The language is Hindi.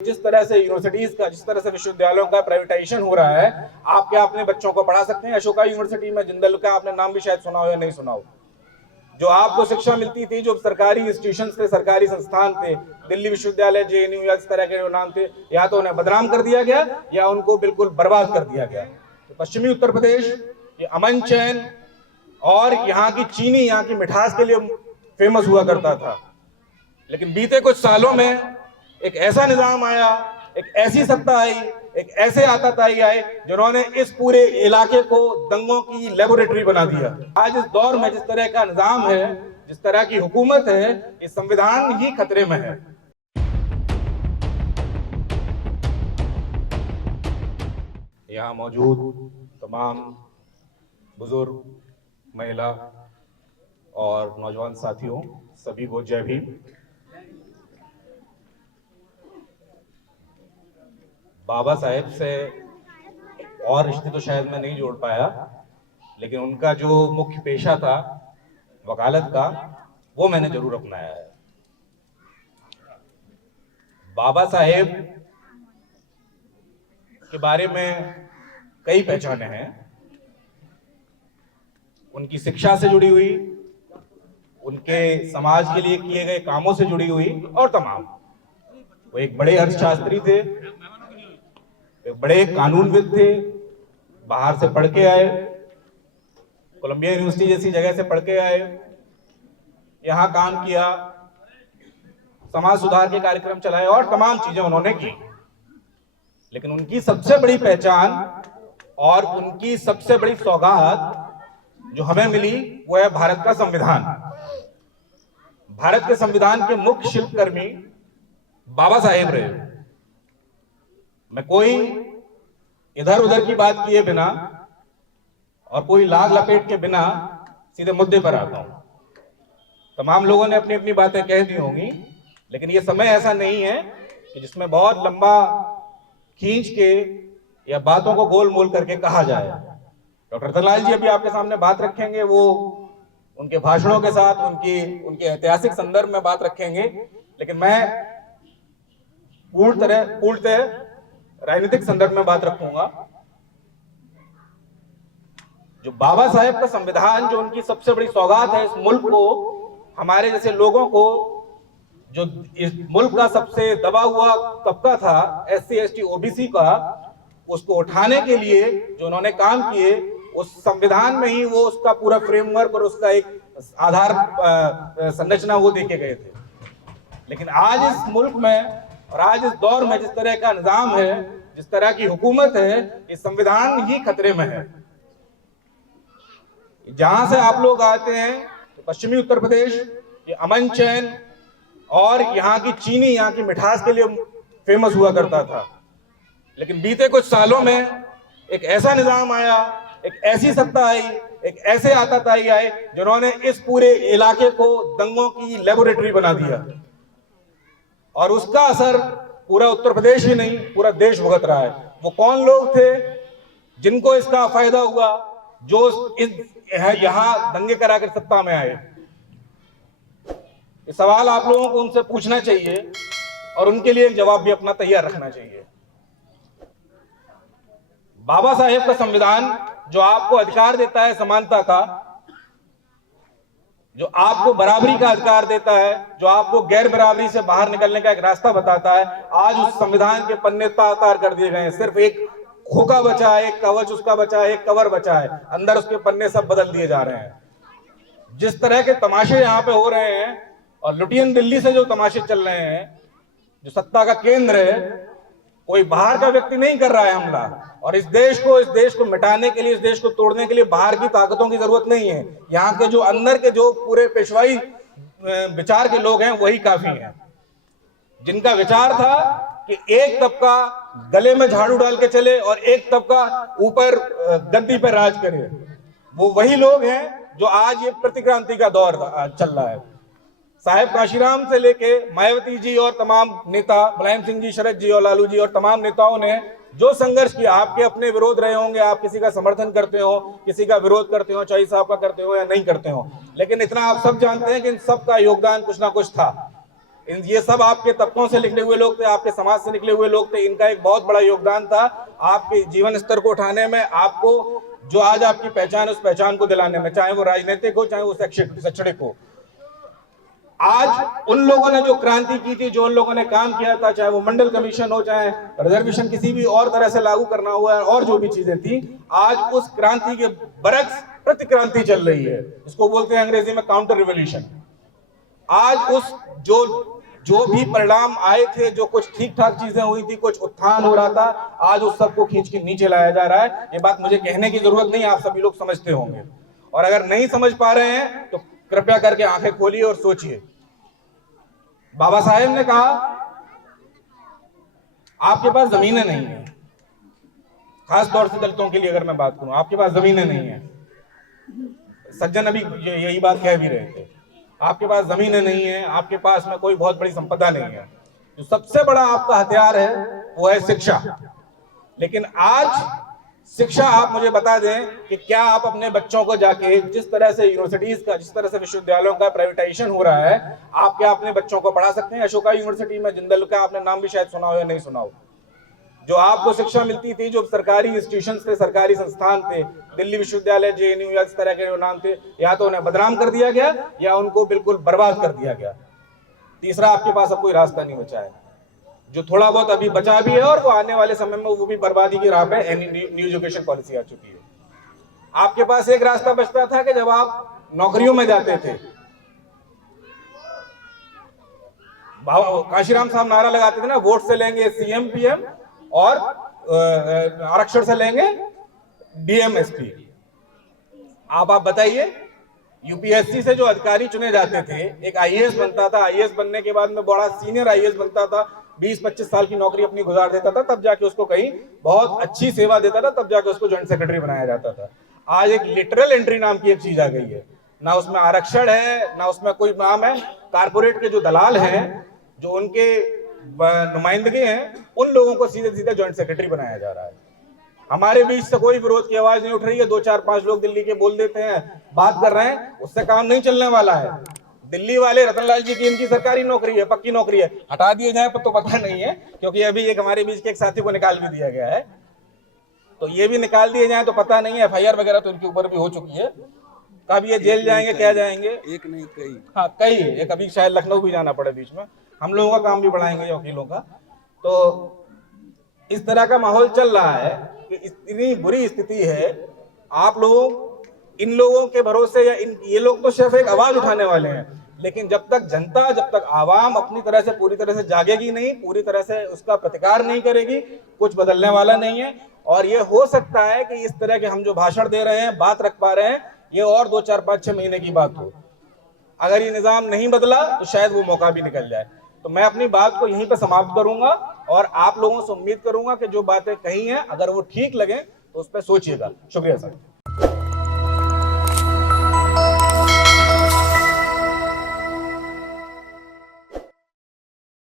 जिस तरह से यूनिवर्सिटीज का, जिस तरह से विश्वविद्यालयों का प्राइवेटाइजेशन हो रहा है, आप क्या अपने बच्चों को पढ़ा सकते हैं? अशोका यूनिवर्सिटी में, जिंदल का आपने नाम भी शायद सुना हो या नहीं सुना हो। जो आपको शिक्षा मिलती थी, जो सरकारी इंस्टीट्यूशन थे, सरकारी संस्थान थे, दिल्ली विश्वविद्यालय, जेएनयू या इस तरह के जो नाम थे, या तो उन्हें बदनाम कर दिया गया या उनको बिल्कुल बर्बाद कर दिया गया। तो पश्चिमी उत्तर प्रदेश ये अमन चैन और यहाँ की चीनी, यहाँ की मिठास के लिए फेमस हुआ करता था। लेकिन बीते कुछ सालों में एक ऐसा निजाम आया, एक ऐसी सत्ता आई, एक ऐसे आताताई आए जिन्होंने इस पूरे इलाके को दंगों की लेबोरेटरी बना दिया। आज इस दौर में जिस तरह का निजाम है, जिस तरह की हुकूमत है, इस संविधान ही खतरे में है। यहाँ मौजूद तमाम बुजुर्ग, महिला और नौजवान साथियों, सभी को जय भीम। बाबा साहेब से और रिश्ते तो शायद मैं नहीं जोड़ पाया, लेकिन उनका जो मुख्य पेशा था वकालत का, वो मैंने जरूर अपनाया है। बाबा साहेब के बारे में कई पहचाने हैं। उनकी शिक्षा से जुड़ी हुई, उनके समाज के लिए किए गए कामों से जुड़ी हुई और तमाम। वो एक बड़े अर्थशास्त्री थे, बड़े कानूनविद थे, बाहर से पढ़ के आए, कोलंबिया यूनिवर्सिटी जैसी जगह से पढ़ के आए, यहाँ काम किया, समाज सुधार के कार्यक्रम चलाए और तमाम चीजें उन्होंने की। लेकिन उनकी सबसे बड़ी पहचान और उनकी सबसे बड़ी सौगात जो हमें मिली वो है भारत का संविधान। भारत के संविधान के मुख्य शिल्पकर्मी बाबा साहेब रहे। मैं कोई इधर उधर की बात किए बिना और कोई लाग लपेट के बिना सीधे मुद्दे पर आता हूं। तमाम लोगों ने अपनी अपनी बातें कह दी होंगी, लेकिन ये समय ऐसा नहीं है कि जिसमें बहुत लंबा खींच के या बातों को गोल मोल करके कहा जाए। डॉक्टर रतनलाल जी अभी आपके सामने बात रखेंगे, वो उनके भाषणों के साथ उनके ऐतिहासिक संदर्भ में बात रखेंगे, लेकिन मैं पूर्णतः राजनीतिक संदर्भ में बात रखूंगा। जो बाबा साहेब का संविधान, जो उनकी सबसे बड़ी सौगात है इस मुल्क को, हमारे जैसे लोगों को, जो इस मुल्क का सबसे दबा हुआ तबका था, एससी एसटी ओबीसी का, उसको उठाने के लिए जो उन्होंने काम किए, उस संविधान में ही वो उसका पूरा फ्रेमवर्क और उसका एक आधार संरचना वो देके गए थे। लेकिन आज इस मुल्क में और आज इस दौर में जिस तरह का निजाम है, जिस तरह की हुकूमत है, इस संविधान ही खतरे में है। जहां से आप लोग आते हैं, तो पश्चिमी उत्तर प्रदेश ये अमन चैन और यहाँ की चीनी, यहाँ की मिठास के लिए फेमस हुआ करता था। लेकिन बीते कुछ सालों में एक ऐसा निजाम आया, एक ऐसी सत्ता आई, एक ऐसे आताताई आए जिन्होंने इस पूरे इलाके को दंगों की लेबोरेटरी बना दिया। और उसका असर पूरा उत्तर प्रदेश ही नहीं, पूरा देश भुगत रहा है। वो कौन लोग थे जिनको इसका फायदा हुआ, जो यहाँ दंगे कराकर सत्ता में आए? ये सवाल आप लोगों को उनसे पूछना चाहिए और उनके लिए एक जवाब भी अपना तैयार रखना चाहिए। बाबा साहेब का संविधान जो आपको अधिकार देता है समानता का, जो आपको बराबरी का अधिकार देता है, जो आपको गैर बराबरी से बाहर निकलने का एक रास्ता बताता है, आज उस संविधान के पन्ने तार कर दिए गए हैं। सिर्फ एक खोखा बचा है, एक कवच उसका बचा है, एक कवर बचा है, अंदर उसके पन्ने सब बदल दिए जा रहे हैं। जिस तरह के तमाशे यहाँ पे हो रहे हैं और लुटियन दिल्ली से जो तमाशे चल रहे हैं, जो सत्ता का केंद्र है, कोई बाहर का व्यक्ति नहीं कर रहा है हमला। और इस देश को मिटाने के लिए, इस देश को तोड़ने के लिए बाहर की ताकतों की जरूरत नहीं है। यहाँ के जो अंदर के जो पूरे पेशवाई विचार के लोग हैं वही काफी हैं, जिनका विचार था कि एक तबका गले में झाड़ू डाल के चले और एक तबका ऊपर गद्दी पर राज करे। वो वही लोग हैं जो आज ये प्रतिक्रांति का दौर चल रहा है। साहेब काशीराम से लेके मायावती जी और तमाम नेता, मुलायम सिंह जी, शरद जी और लालू जी और तमाम नेताओं ने जो संघर्ष किया, आपके अपने विरोध रहे होंगे, आप किसी का समर्थन करते हो, किसी का विरोध करते हो, चाहे साहब का करते हो या नहीं करते हो, लेकिन इतना आप सब जानते हैं कि इन सब का योगदान कुछ ना कुछ था। ये सब आपके तबकों से निकले हुए लोग थे, आपके समाज से निकले हुए लोग थे। इनका एक बहुत बड़ा योगदान था आपके जीवन स्तर को उठाने में, आपको जो आज आपकी पहचान, उस पहचान को दिलाने में, चाहे वो राजनीतिक हो, चाहे वो शैक्षणिक हो। आज उन लोगों ने जो क्रांति की थी, जो उन लोगों ने काम किया था, चाहे वो मंडल कमीशन हो, चाहे रिजर्वेशन किसी भी और तरह से लागू करना हुआ है, और जो भी चीजें थी, आज उस क्रांति के बरक्स प्रतिक्रांति चल रही है। इसको बोलते हैं अंग्रेजी में काउंटर रिवॉल्यूशन। आज उस जो भी परिणाम आए थे, जो कुछ ठीक ठाक चीजें हुई थी, कुछ उत्थान हो रहा था, आज उस सबको खींच के नीचे लाया जा रहा है। ये बात मुझे कहने की जरूरत नहीं, आप सभी लोग समझते होंगे। और अगर नहीं समझ पा रहे हैं तो कृपया करके आंखें खोलिए और सोचिए। बाबा साहेब ने कहा आपके पास जमीनें नहीं है, खास तौर से दलितों के लिए अगर मैं बात करूं, आपके पास जमीनें नहीं है। सज्जन अभी यही बात कह भी रहे थे, आपके पास जमीनें नहीं है, आपके पास में कोई बहुत बड़ी संपदा नहीं है। जो सबसे बड़ा आपका हथियार है वो है शिक्षा। लेकिन आज शिक्षा, आप मुझे बता दें कि क्या आप अपने बच्चों को जाके, जिस तरह से यूनिवर्सिटीज का, जिस तरह से विश्वविद्यालयों का प्राइवेटाइजेशन हो रहा है, आप क्या अपने बच्चों को पढ़ा सकते हैं? अशोका यूनिवर्सिटी में जिंदल का आपने नाम भी शायद सुना हो या नहीं सुना हो। जो आपको शिक्षा मिलती थी, जो सरकारी इंस्टीट्यूशन थे, सरकारी संस्थान थे, दिल्ली विश्वविद्यालय, जेएनयू या इस तरह के जो नाम थे, या तो उन्हें बदनाम कर दिया गया या उनको बिल्कुल बर्बाद कर दिया गया। तीसरा, आपके पास अब कोई रास्ता नहीं बचा है। जो थोड़ा बहुत अभी बचा भी है, और वो आने वाले समय में वो भी बर्बादी की राह पे न्यू एजुकेशन पॉलिसी आ चुकी है। आपके पास एक रास्ता बचता था कि जब आप नौकरियों में जाते थे, काशीराम साहब नारा लगाते थे ना, वोट से लेंगे सीएम पीएम और आरक्षण से लेंगे डीएम एसपी। आप बताइए, यूपीएससी से जो अधिकारी चुने जाते थे, एक आईएएस बनता था, आईएएस बनने के बाद में बड़ा सीनियर आईएएस बनता था, 20-25 साल की नौकरी अपनी गुजार देता था, तब जाके उसको कहीं बहुत अच्छी सेवा देता था, तब जाके उसको ज्वाइंट सेक्रेटरी बनाया जाता था। आज एक लिटरल एंट्री नाम की एक चीज आ गई है, ना उसमें आरक्षण है, ना उसमें कोई नाम है। कारपोरेट के जो दलाल हैं, जो उनके नुमाइंदगे हैं, उन लोगों को सीधे सीधे ज्वाइंट सेक्रेटरी बनाया जा रहा है। हमारे बीच से कोई विरोध की आवाज नहीं उठ रही है। 4-5 लोग दिल्ली के बोल देते हैं, बात कर रहे हैं, उससे काम नहीं चलने वाला है। दिल्ली वाले रतनलाल जी की इनकी सरकारी नौकरी है, पक्की नौकरी है, हटा दिए जाए तो पता नहीं है, क्योंकि अभी एक हमारे बीच के एक साथी को निकाल भी दिया गया है, तो ये भी निकाल दिए जाए तो पता नहीं है। एफआईआर वगैरह तो इनके ऊपर भी हो चुकी है, कब ये जेल जाएंगे, क्या जाएंगे, एक नहीं कई, हाँ कई, एक अभी शायद लखनऊ भी जाना पड़े बीच में। हम लोगों का काम भी बढ़ाएंगे वकीलों का। तो इस तरह का माहौल चल रहा है कि इतनी बुरी स्थिति है। आप लोग इन लोगों के भरोसे, या ये लोग तो सिर्फ एक आवाज उठाने वाले हैं, लेकिन जब तक जनता, जब तक आवाम अपनी तरह से पूरी तरह से जागेगी नहीं, पूरी तरह से उसका प्रतिकार नहीं करेगी, कुछ बदलने वाला नहीं है। और ये हो सकता है कि इस तरह के हम जो भाषण दे रहे हैं, बात रख पा रहे हैं, ये और 2, 4, 5, 6 महीने की बात हो। अगर ये निजाम नहीं बदला तो शायद वो मौका भी निकल जाए। तो मैं अपनी बात को यहीं पर समाप्त करूंगा और आप लोगों से उम्मीद करूंगा कि जो बातें कही हैं, अगर वो ठीक लगे तो उस पर सोचिएगा। शुक्रिया सर।